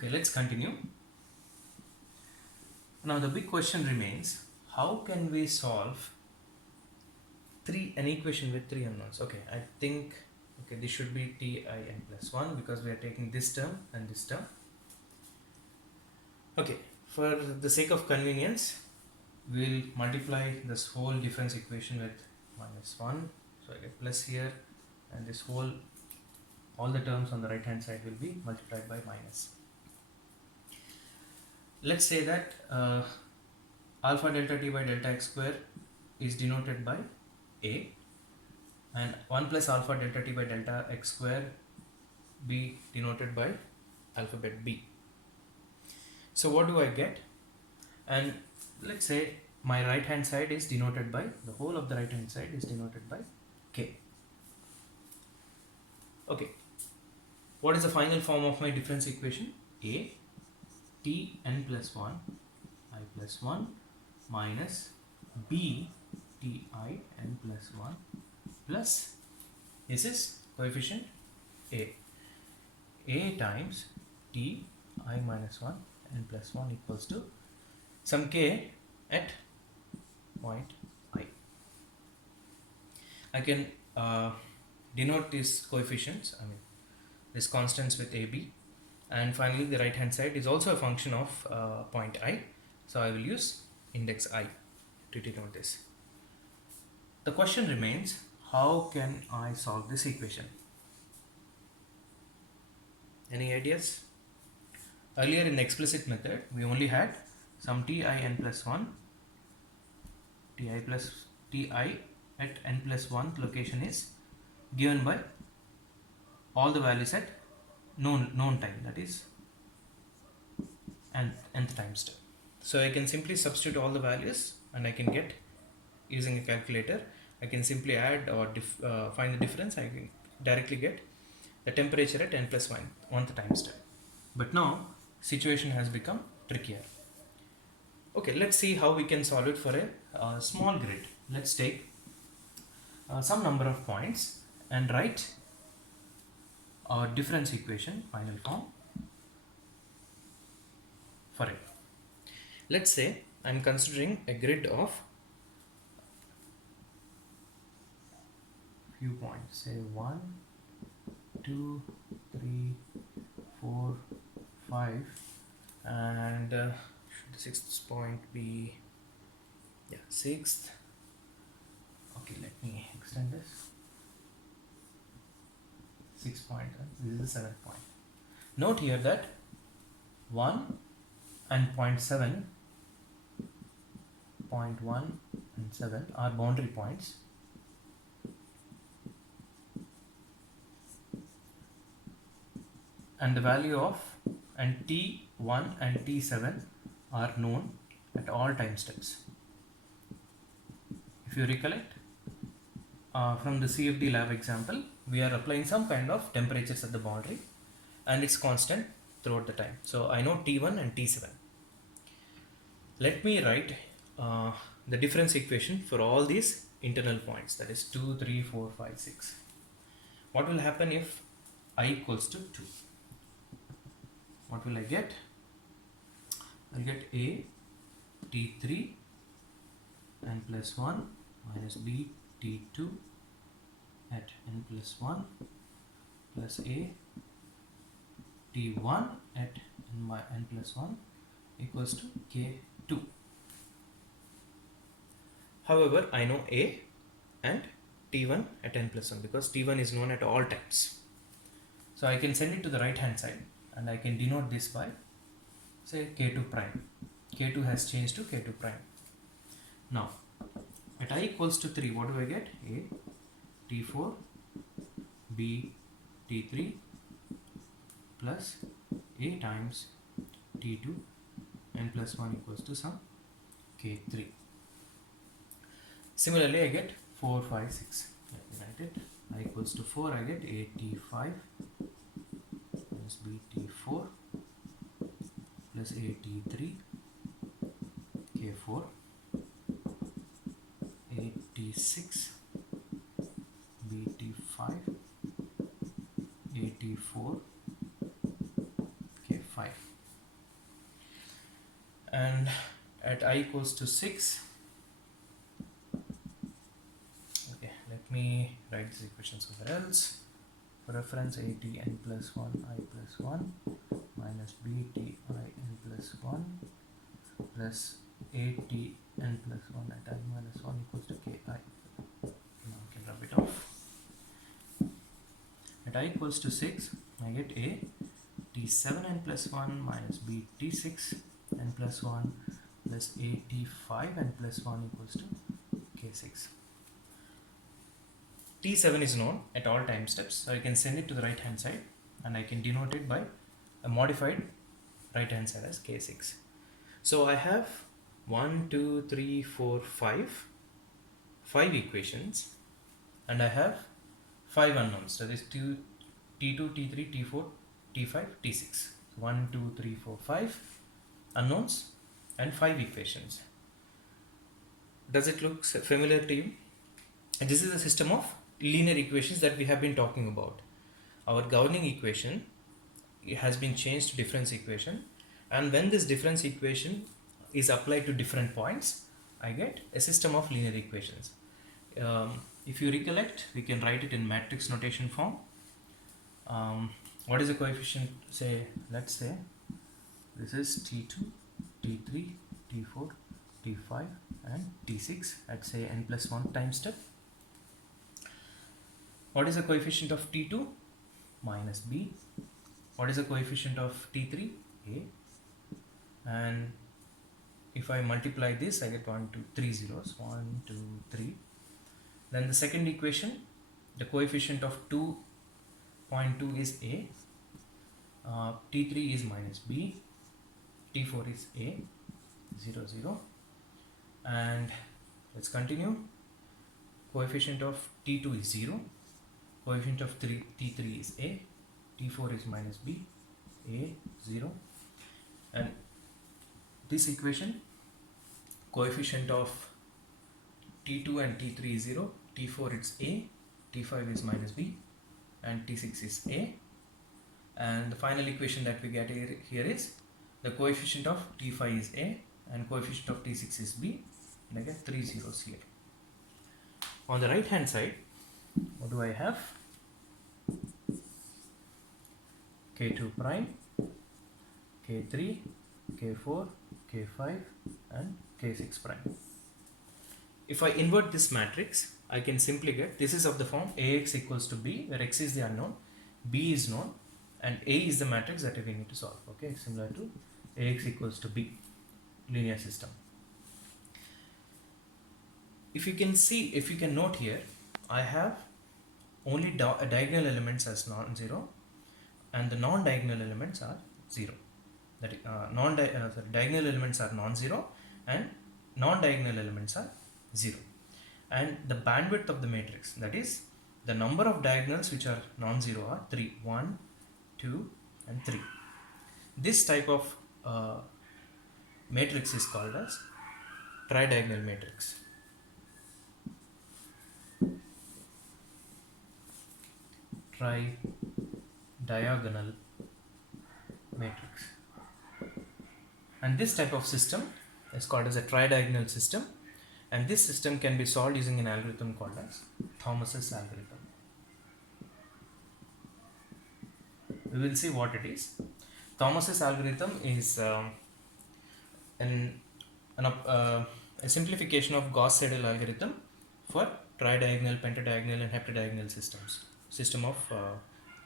Okay, let's continue. Now the big question remains, how can we solve an equation with three unknowns? Okay, I think this should be tin plus 1 because we are taking this term and this term. Okay, for the sake of convenience, we'll multiply this whole difference equation with minus 1. So I get plus here, and this whole, all the terms on the right hand side will be multiplied by minus. Let's say that alpha delta t by delta x square is denoted by a, and 1 plus alpha delta t by delta x square be denoted by alphabet b. So what do I get? And let's say my right hand side is denoted by, the whole of the right hand side is denoted by k. Okay, what is the final form of my difference equation? A t n plus 1 I plus 1 minus b t I n plus 1 plus, this is coefficient a times t I minus 1 n plus 1 equals to some k at point I. I can denote these coefficients, these constants with ab, and finally the right hand side is also a function of point I, so I will use index I to denote this. The question remains, how can I solve this equation? Any ideas? Earlier in the explicit method, we only had some ti n plus 1, ti at n plus 1 location is given by all the values at known time, that is nth time step. So I can simply substitute all the values and I can get, using a calculator, I can simply add or find the difference. I can directly get the temperature at n plus 1th time step. But now situation has become trickier. Okay, let's see how we can solve it for a small grid. Let's take some number of points and write our difference equation final form for it. Let's say I'm considering a grid of few points, say 1, 2, 3, 4, 5, and should the sixth point be, yeah, sixth. Okay, let me extend this. 6 point, this is the 7th point. Note here that 1 and point 7, point 1 and 7 are boundary points. And the value of t1 and t7 are known at all time steps. If you recollect from the CFD lab example, we are applying some kind of temperatures at the boundary and it's constant throughout the time. So I know t1 and t7. Let me write the difference equation for all these internal points, that is 2, 3, 4, 5, 6. What will happen if I equals to 2? What will I get? I'll get a t3 n plus 1 minus b t2 at n plus 1 plus a t1 at n plus 1 equals to k2. However, I know a and t1 at n plus 1 because t1 is known at all times. So I can send it to the right hand side and I can denote this by, say, k2 prime. k2 has changed to k2 prime. Now at I equals to 3, what do I get? A t4 b t3 plus a times t2 n plus 1 equals to some k3. Similarly, I get 4, 5, 6. Let me write it. I equals to 4, I get a t5 plus b t4 plus a t3 k4 a t6 b t5 a t4 k5. 5. And at I equals to 6, okay, let me write these equations somewhere else. For reference, a t n plus 1 I plus 1 minus b t I n plus 1 plus a t n plus 1 at I minus 1 equals to ki. Now I can rub it off. At I equals to 6, I get a t7n plus 1 minus b t6 n plus 1 plus a t5n plus 1 equals to k6. T7 is known at all time steps, so I can send it to the right hand side and I can denote it by a modified right hand side as k6. So I have 1, 2, 3, 4, 5 equations, and I have 5 unknowns, that is T2, T3, T4, T5, T6. 1, 2, 3, 4, 5 unknowns and 5 equations. Does it look familiar to you? And this is a system of linear equations that we have been talking about. Our governing equation has been changed to difference equation, and when this difference equation is applied to different points, I get a system of linear equations. If you recollect, we can write it in matrix notation form. What is the coefficient? Let's say this is T2, T3, T4, T5 and T6 at say n plus 1 time step. What is the coefficient of T2? Minus b. What is the coefficient of T3? A. And if I multiply this, I get 1, 2, 3 zeros. 1, 2, 3. Then the second equation, the coefficient of 2.2 is A. T3 is minus b. T4 is A. 0, 0. And let's continue. Coefficient of T2 is 0. Coefficient of T3 is A. T4 is minus b. A. 0. And this equation, coefficient of T2 and T3 is 0. T4 is A. T5 is minus b. And T6 is A. And the final equation that we get here is the coefficient of T5 is A and coefficient of T6 is b. And I get 3 zeros here. On the right hand side, what do I have? K2 prime, K3, K4, K5 and K6 prime. If I invert this matrix, I can simply get, this is of the form Ax equals to B, where x is the unknown, B is known, and A is the matrix that we need to solve. Okay, similar to Ax equals to B, linear system. If you can see, if you can note here, I have only diagonal elements as non-zero, and the non-diagonal elements are 0. That diagonal elements are non-zero and non-diagonal elements are 0. And the bandwidth of the matrix, that is the number of diagonals which are non-zero, are 3. 1, 2 and 3. This type of matrix is called as tridiagonal matrix. Tridiagonal matrix. And this type of system is called as a tridiagonal system, and this system can be solved using an algorithm called as Thomas's algorithm. We will see what it is. Thomas's algorithm is a simplification of Gauss-Seidel algorithm for tridiagonal, pentadiagonal and heptadiagonal systems, system of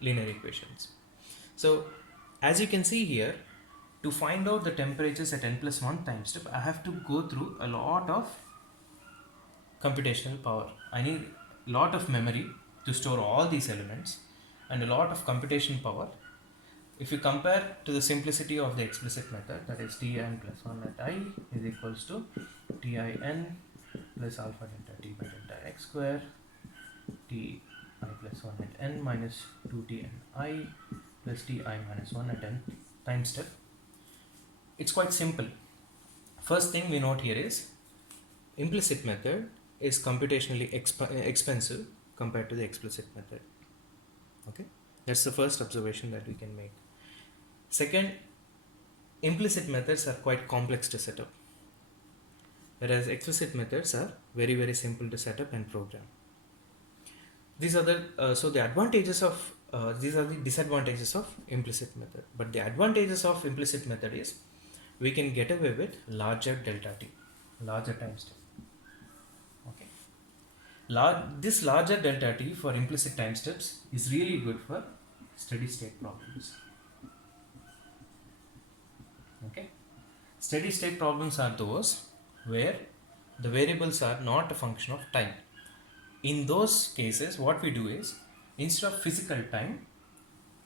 linear equations. So as you can see here, to find out the temperatures at n plus 1 time step, I have to go through a lot of computational power. I need a lot of memory to store all these elements and a lot of computation power. If you compare to the simplicity of the explicit method, that is Tin plus 1 at I is equals to Tin plus alpha delta T by delta x square, Ti plus 1 at n minus 2Tni plus Ti minus 1 at n time step. It's quite simple. First thing we note here is implicit method is computationally expensive compared to the explicit method. Okay, that's the first observation that we can make. Second, implicit methods are quite complex to set up, whereas explicit methods are very very simple to set up and program. These are the so the advantages of these are the disadvantages of implicit method. But the advantages of implicit method is we can get away with larger delta t, larger time step. Okay, this larger delta t for implicit time steps is really good for steady state problems. Okay, steady state problems are those where the variables are not a function of time. In those cases, what we do is, instead of physical time,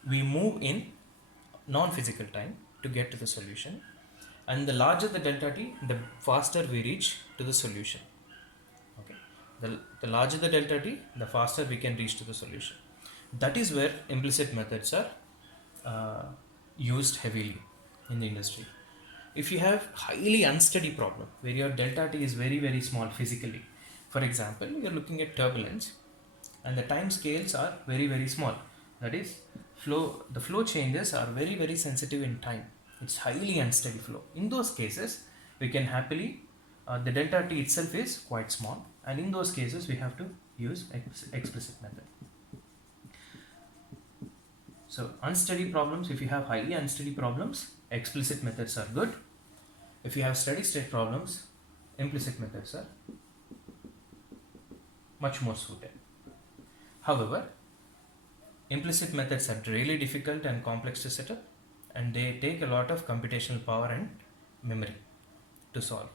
we move in non-physical time to get to the solution, and the larger the delta t, the faster we reach to the solution. Okay, the larger the delta t, the faster we can reach to the solution. That is where implicit methods are used heavily in the industry. If you have highly unsteady problem where your delta t is very very small physically, for example, you're looking at turbulence and the time scales are very very small, that is the flow changes are very very sensitive in time, it's highly unsteady flow. In those cases we can happily the delta t itself is quite small, and in those cases we have to use explicit method. So unsteady problems, if you have highly unsteady problems, explicit methods are good. If you have steady state problems, implicit methods are much more suited. However, implicit methods are really difficult and complex to set up, and they take a lot of computational power and memory to solve.